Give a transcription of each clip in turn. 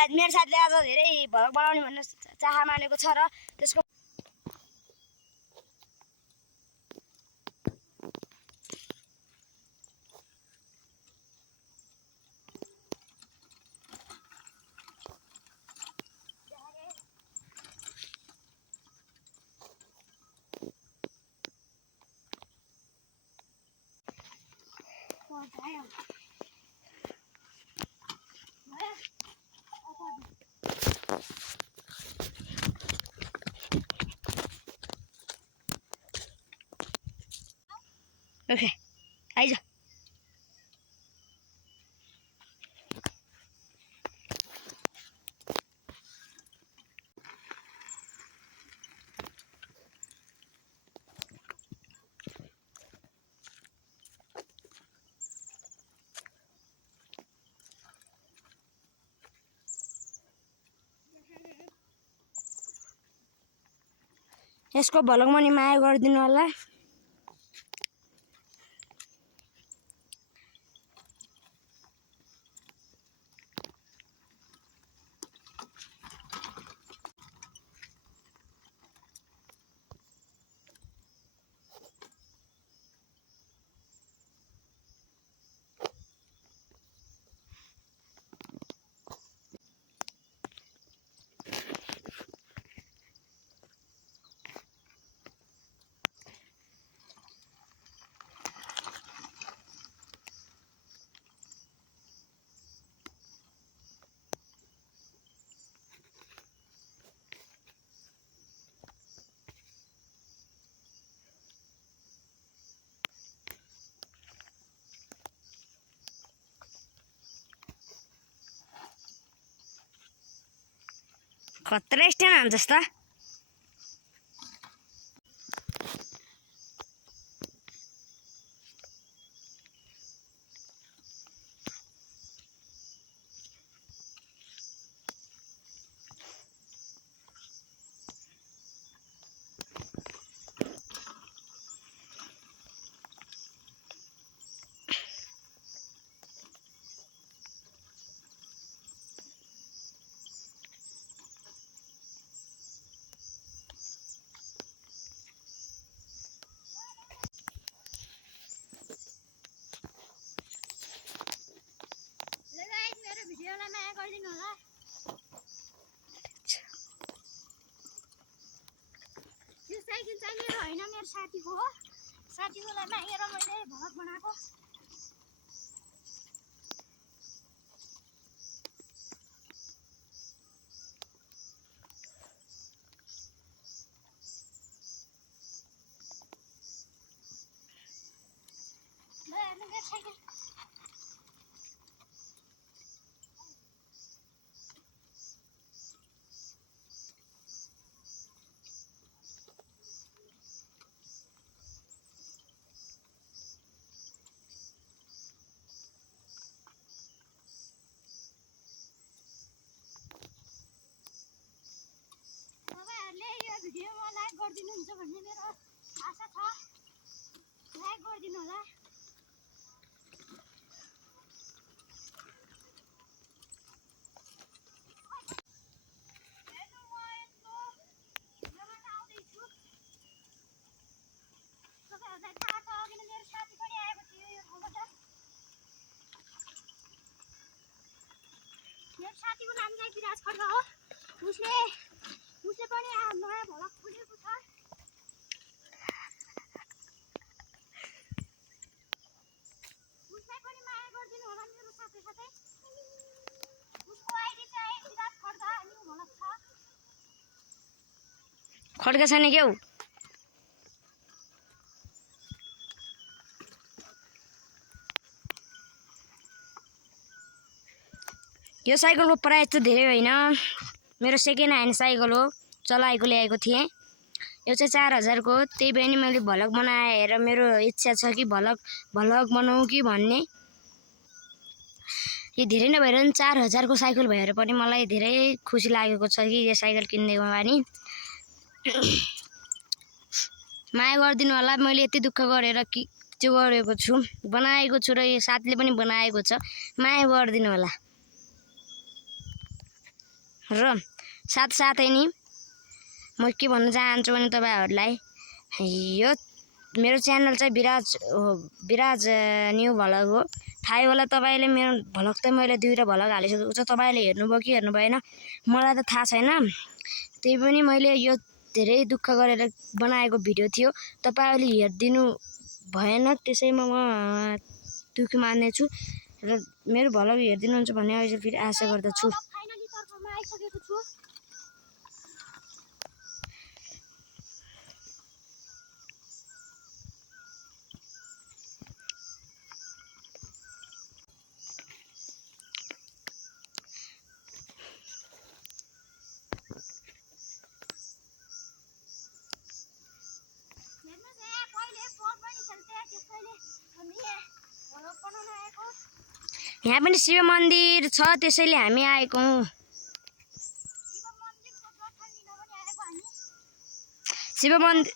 मेरो साथीले आज धेरै भ्लग बनाउने भन्ने चाह मानेको छ र त्यसको ओके आइज यसको भ्लगमा नि माया गरिदिनु होला। खतरा स्ट्यान्ड हान्छस् त। साइकल चाहिँ मेरो होइन, मेरो साथीको हो। साथीकोलाई मागेर मैले भ्लग बनाएको। ल हेर्नु मेरो साइकल। भिडियोमा लाइक गरिदिनुहुन्छ भन्ने मेरो आशा छ। लाइक गरिदिनु होला। मेरो साथीको नाम चाहिँ विराज खड्का हो। उसले पनि नयाँ भ्लग खोलेको छ। उसलाई पनि माया गरिदिनु होला मेरो साथै साथै। उसको आइडी चाहिँ विराज खड्का न्यू भ्लग छ। खड्का छैन क्या हो। यो साइकलको प्राइस त धेरै होइन, मेरो सेकेन्ड ह्यान्ड साइकल हो, चलाएको ल्याएको थिएँ। यो चाहिँ 4000 को। त्यही पनि मैले भ्लग बनाएर मेरो इच्छा छ कि भ्लग बनाऊ कि भन्ने। यो धेरै नभएर पनि 4000 को साइकल भएर पनि मलाई धेरै खुसी लागेको छ कि यो साइकल किन्दैमा पनि। माया गरिदिनु होला। मैले यति दुःख गरेर कि त्यो गरेको छु, बनाएको छु र यो साथीले पनि बनाएको छ। माया गरिदिनु होला। र साथसाथै नि म के भन्न चाहन्छु भने तपाईँहरूलाई यो मेरो च्यानल चाहिँ विराज न्यू भ्लग हो। थाहै होला तपाईँले, मेरो भ्लग त मैले 2 भ्लग हालिसकेको छ। तपाईँले हेर्नुभयो कि हेर्नु भएन मलाई त थाहा छैन। त्यही पनि मैले यो धेरै दुःख गरेर बनाएको भिडियो थियो, तपाईँहरूले हेरिदिनु भएन, त्यसैमा म दुःख मान्नेछु र मेरो भ्लग हेरिदिनुहुन्छ भन्ने अहिले फेरि आशा गर्दछु। यहाँ पनि शिव मन्दिर छ, त्यसैले हामी आएको हौँ। शिव मन्दिर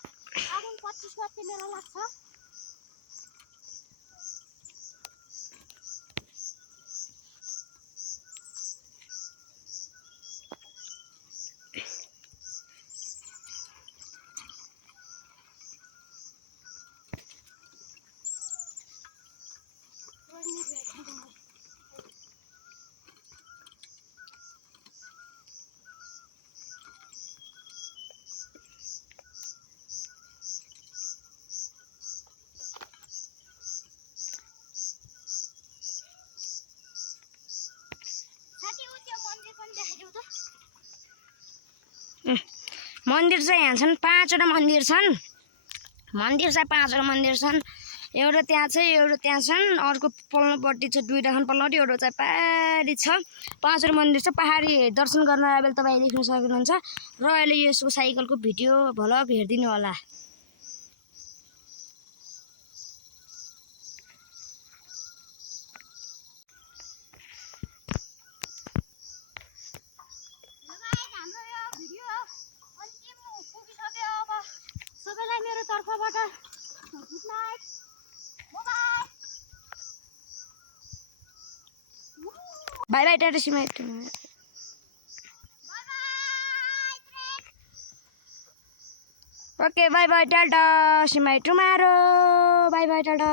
मन्दिर चाहिँ यहाँ छन् 5वटा मन्दिर छन्। मन्दिर चाहिँ 5वटा मन्दिर छन्। एउटा त्यहाँ छ, एउटा त्यहाँ छन्, अर्को पल्लोपट्टि छ 2टा छन् पल्लोपट्टि, एउटा चाहिँ पहाडी छ। 5वटा मन्दिर छ। पहाडी दर्शन गर्न आएबेला तपाईँ देख्न सक्नुहुन्छ। र अहिले यसको साइकलको भिडियो भ्लग हेरिदिनु होला। मेरो तर्फबाट good night, bye bye tata सिमाइट। ओके बाई बाई टाटा सिमाइट टुमारो, बाई बाई टाटा।